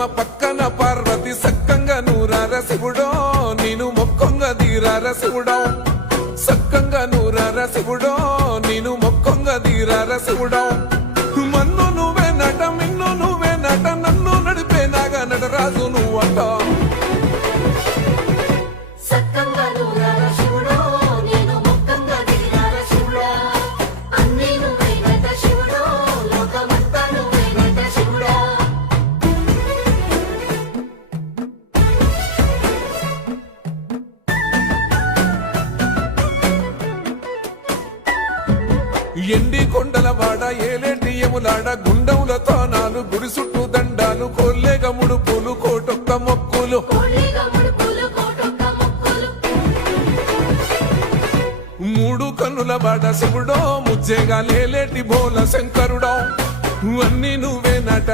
పద్మ పక్కన పార్వతి సక్కంగా నూరార శివుడో నేను మొక్కొంగ దీరార శివుడో సక్కంగా నూరార శివుడో నేను మొక్కొంగ దీరార శివుడో మన్ను నువ్వే నట మిన్ను నువ్వే నట నన్ను నడిపే నాగా నటరాజు నువ్వంట ఎండి కొండల వాడ ఏలేటి ఎములాడ గుండములతో నాలు గుడి చుట్టూ దండాలు కొల్లేగ ముడుపులు కోటొక్క మొక్కులు మూడు కన్నుల వాడ శివుడో ముజ్జేగా లేలేటి బోల శంకరుడో అన్ని నువ్వే నట